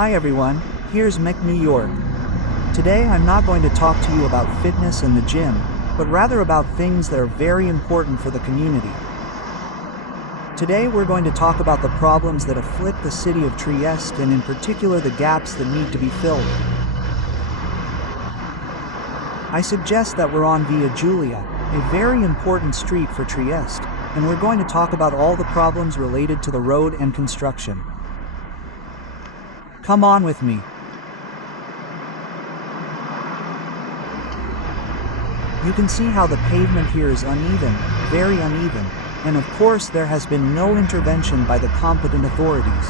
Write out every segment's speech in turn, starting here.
Hi everyone, here's Mick New York. Today I'm not going to talk to you about fitness and the gym, but rather about things that are very important for the community. Today we're going to talk about the problems that afflict the city of Trieste and in particular the gaps that need to be filled. I suggest that we're on Via Giulia, a very important street for Trieste, and we're going to talk about all the problems related to the road and construction. Come on with me. You can see how the pavement here is uneven, very uneven, and of course there has been no intervention by the competent authorities.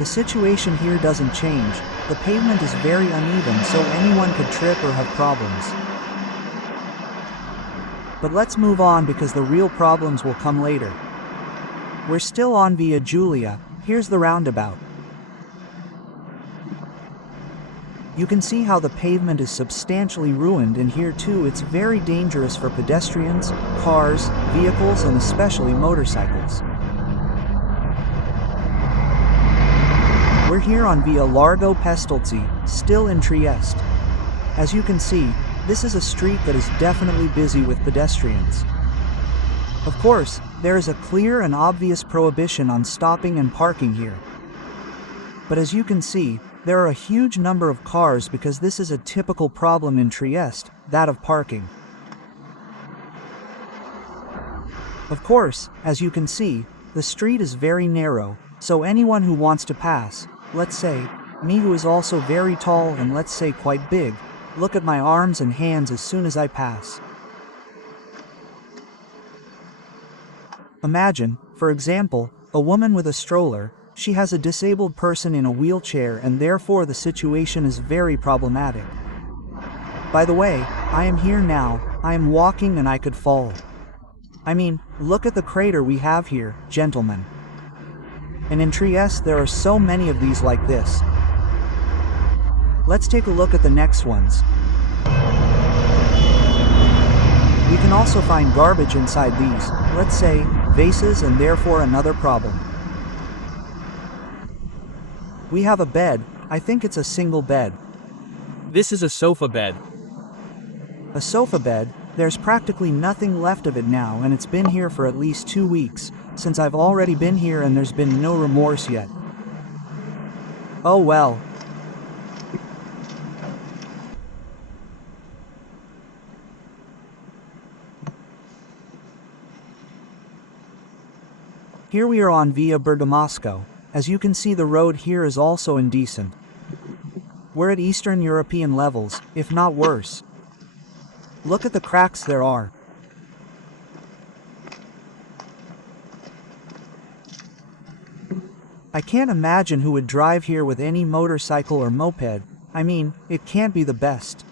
The situation here doesn't change, the pavement is very uneven so anyone could trip or have problems. But let's move on because the real problems will come later. We're still on Via Giulia, here's the roundabout. You can see how the pavement is substantially ruined, and here too it's very dangerous for pedestrians, cars, vehicles and especially motorcycles. We're here on Via Largo Pestalozzi, still in Trieste. As you can see, this is a street that is definitely busy with pedestrians. Of course, there is a clear and obvious prohibition on stopping and parking here. But as you can see, there are a huge number of cars because this is a typical problem in Trieste, that of parking. Of course, as you can see, the street is very narrow, so anyone who wants to pass, let's say, me who is also very tall and let's say quite big, look at my arms and hands as soon as I pass. Imagine, for example, a woman with a stroller. She has a disabled person in a wheelchair and therefore the situation is very problematic. By the way, I am here now, I am walking and I could fall. I mean, look at the crater we have here, gentlemen. And in Trieste there are so many of these like this. Let's take a look at the next ones. We can also find garbage inside these, let's say, vases, and therefore another problem. We have a bed, I think it's a single bed. This is a sofa bed. A sofa bed, there's practically nothing left of it now and it's been here for at least 2 weeks, since I've already been here and there's been no remorse yet. Oh well. Here we are on Via Bergamasco. As you can see, the road here is also indecent. We're at Eastern European levels, if not worse. Look at the cracks there are. I can't imagine who would drive here with any motorcycle or moped. I mean, it can't be the best.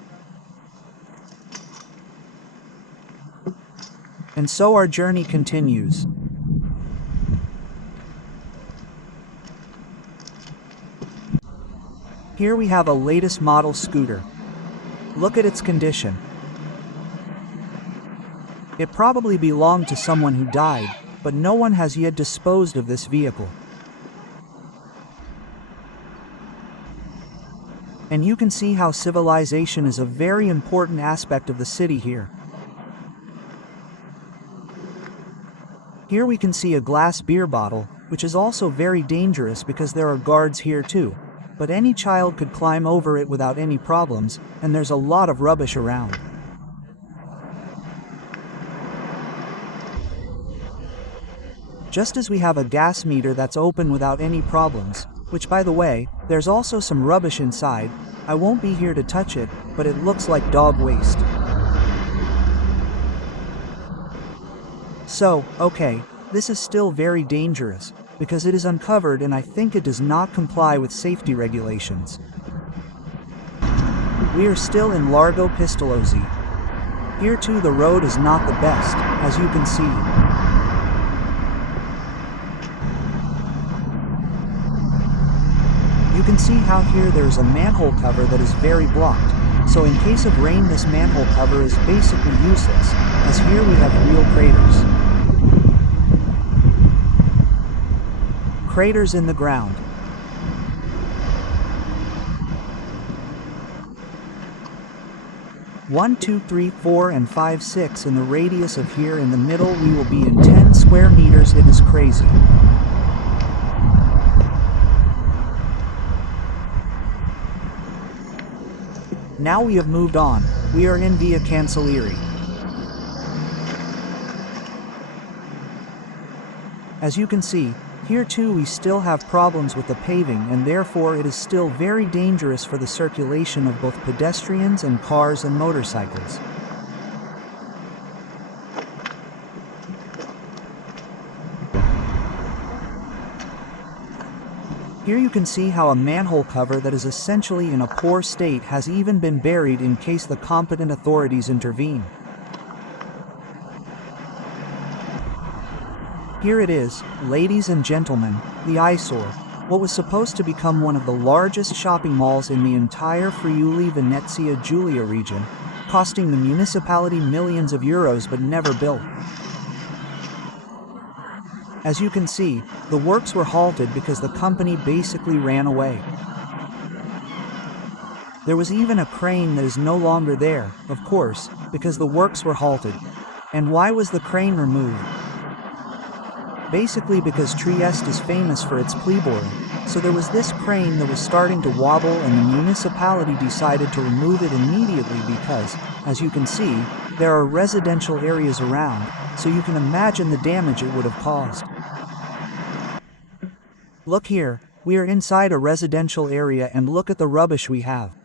And so our journey continues. Here we have a latest model scooter. Look at its condition. It probably belonged to someone who died, but no one has yet disposed of this vehicle. And you can see how civilization is a very important aspect of the city here. Here we can see a glass beer bottle, which is also very dangerous because there are guards here too. But any child could climb over it without any problems, and there's a lot of rubbish around. Just as we have a gas meter that's open without any problems, which by the way, there's also some rubbish inside. I won't be here to touch it, but it looks like dog waste. So, okay, this is still very dangerous, because it is uncovered and I think it does not comply with safety regulations. We are still in Largo Pestalozzi. Here too the road is not the best, as you can see. You can see how here there is a manhole cover that is very blocked, so in case of rain this manhole cover is basically useless, as here we have real craters. craters in the ground. One, 2, 3, 4, and 5, 6 in the radius of here. In the middle we will be in 10 square meters. It is crazy. Now we have moved on. We are in Via Cancellieri. As you can see, here too we still have problems with the paving, and therefore it is still very dangerous for the circulation of both pedestrians and cars and motorcycles. Here you can see how a manhole cover that is essentially in a poor state has even been buried in case the competent authorities intervene. Here it is, ladies and gentlemen, the eyesore, what was supposed to become one of the largest shopping malls in the entire Friuli Venezia Giulia region, costing the municipality millions of euros but never built. As you can see, the works were halted because the company basically ran away. There was even a crane that is no longer there, of course, because the works were halted. And why was the crane removed? Basically because Trieste is famous for its pleeboring, so there was this crane that was starting to wobble and the municipality decided to remove it immediately because, as you can see, there are residential areas around, so you can imagine the damage it would have caused. Look here, we are inside a residential area and look at the rubbish we have.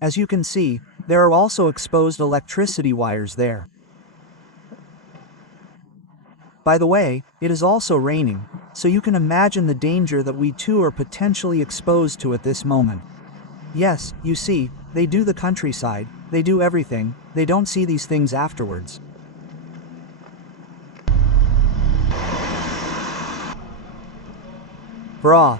As you can see, there are also exposed electricity wires there. By the way, it is also raining, so you can imagine the danger that we too are potentially exposed to at this moment. Yes, you see, they do the countryside, they do everything, they don't see these things afterwards. Brah,